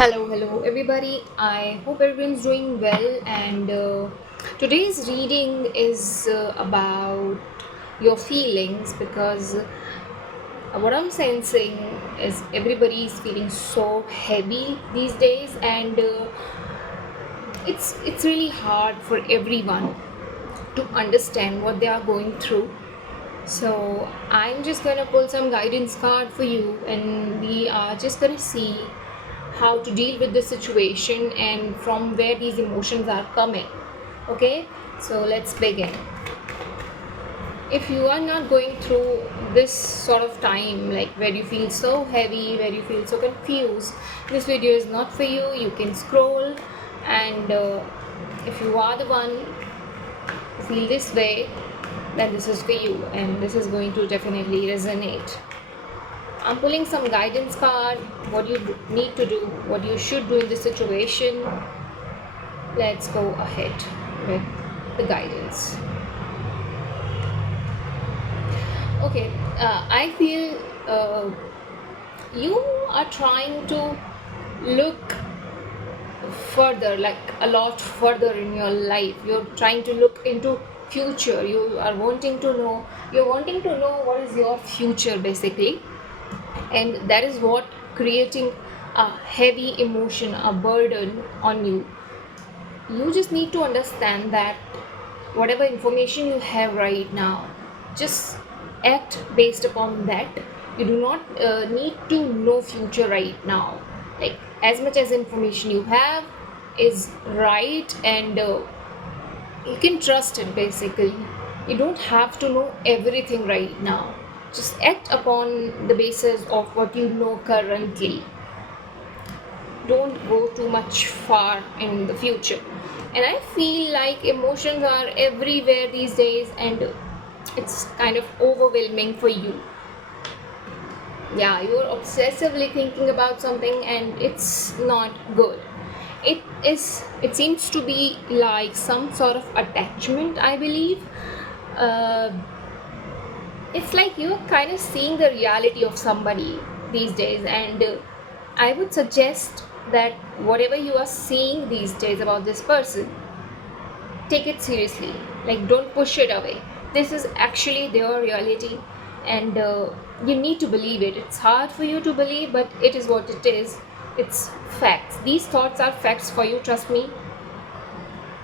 Hello, everybody. I hope everyone's doing well. And today's reading is about your feelings because what I'm sensing is everybody is feeling so heavy these days, and it's really hard for everyone to understand what they are going through. So I'm just gonna pull some guidance card for you, and we are just gonna see how to deal with the situation and from where these emotions are coming. Okay, so let's begin. If you are not going through this sort of time, like where you feel so heavy, where you feel so confused, this video is not for you. You can scroll, and if you are the one who feel this way, then this is for you, and this is going to definitely resonate. I'm pulling some guidance card, what you need to do, what you should do in this situation. Let's go ahead with the guidance. Okay, I feel you are trying to look further, like a lot further in your life. You're trying to look into future. You're wanting to know what is your future basically, and that is what creating a heavy emotion, a burden on you. You just need to understand that whatever information you have right now, just act based upon that. You do not need to know future right now. Like, as much as information you have is right, and you can trust it basically. You don't have to know everything right now. Just act upon the basis of what you know currently. Don't go too much far in the future. And I feel like emotions are everywhere these days, and it's kind of overwhelming for you. Yeah, you're obsessively thinking about something, and it's not good. It seems to be like some sort of attachment, I believe. uh, it's like you're kind of seeing the reality of somebody these days, and I would suggest that whatever you are seeing these days about this person, take it seriously. Like, don't push it away. This is actually their reality, and you need to believe it. It's hard for you to believe, but it is what it is. It's facts. These thoughts are facts for you, trust me.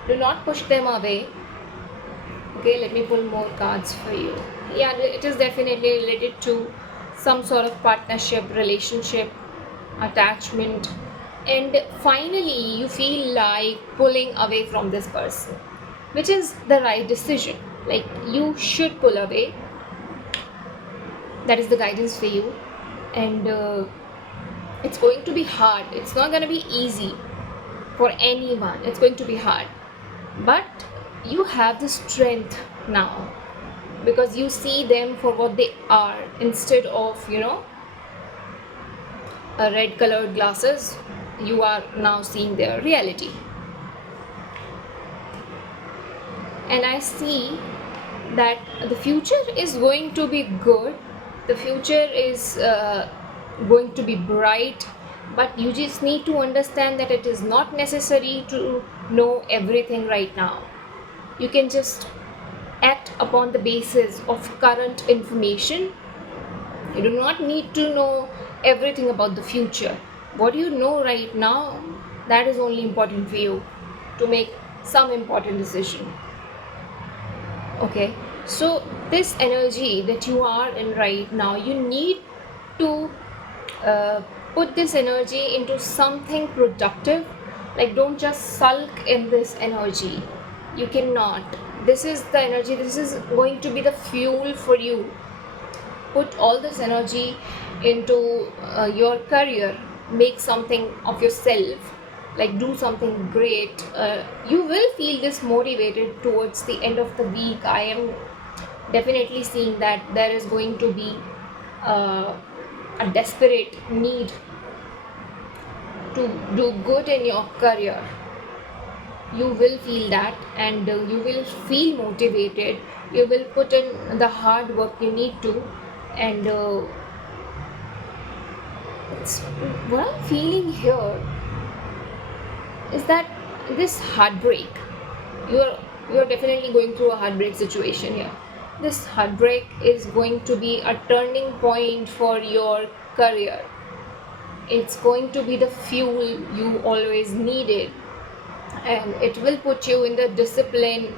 Do not push them away. Okay, let me pull more cards for you. Yeah, it is definitely related to some sort of partnership, relationship, attachment, and finally you feel like pulling away from this person, which is the right decision. Like, you should pull away. That is the guidance for you, and it's going to be hard. It's not going to be easy for anyone. It's going to be hard, but you have the strength now because you see them for what they are instead of a red colored glasses. You are now seeing their reality, and I see that the future is going to be good. The future is going to be bright, but you just need to understand that it is not necessary to know everything right now. You can just act upon the basis of current information. You do not need to know everything about the future. What you know right now, that is only important for you to make some important decision. Okay, so this energy that you are in right now, you need to uh, put this energy into something productive. Like, don't just sulk in this energy. You cannot. This is the energy, this is going to be the fuel for you. Put all this energy into your career. Make something of yourself, like do something great. You will feel this motivated towards the end of the week. I am definitely seeing that there is going to be uh, a desperate need to do good in your career. You will feel that, and you will feel motivated. You will put in the hard work you need to, and it's what I'm feeling here. is that this heartbreak, you're you're definitely going through a heartbreak situation here. This heartbreak is going to be a turning point for your career. It's going to be the fuel you always needed, and it will put you in the discipline.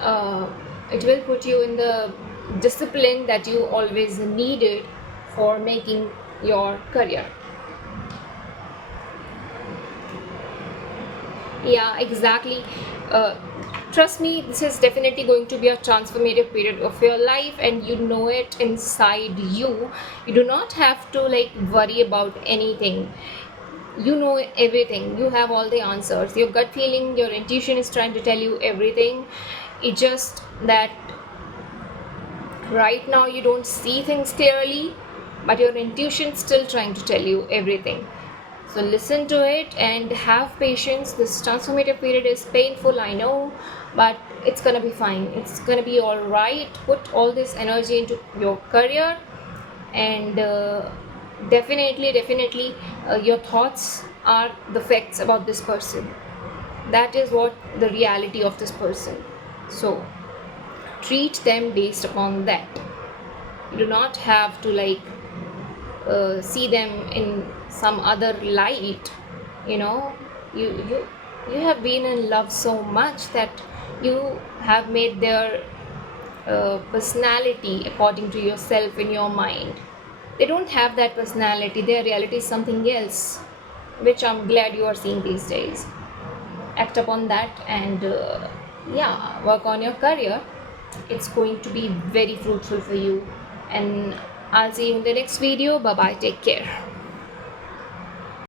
uh, it will put you in the discipline that you always needed for making your career. Yeah, exactly. uh, Trust me, this is definitely going to be a transformative period of your life, and you know it inside you. You do not have to like worry about anything. You know everything, you have all the answers. Your gut feeling, your intuition is trying to tell you everything. It's just that right now you don't see things clearly, but your intuition still trying to tell you everything. So listen to it and have patience. This transformative period is painful, I know, but it's gonna be fine. It's gonna be all right. Put all this energy into your career, and definitely, your thoughts are the facts about this person. That is what the reality of this person. So treat them based upon that. You do not have to like see them in some other light. You know, you have been in love so much that you have made their personality according to yourself in your mind. They don't have that personality. Their reality is something else, which I'm glad you are seeing these days. Act upon that, and yeah, work on your career. It's going to be very fruitful for you, and I'll see you in the next video. Bye bye, take care.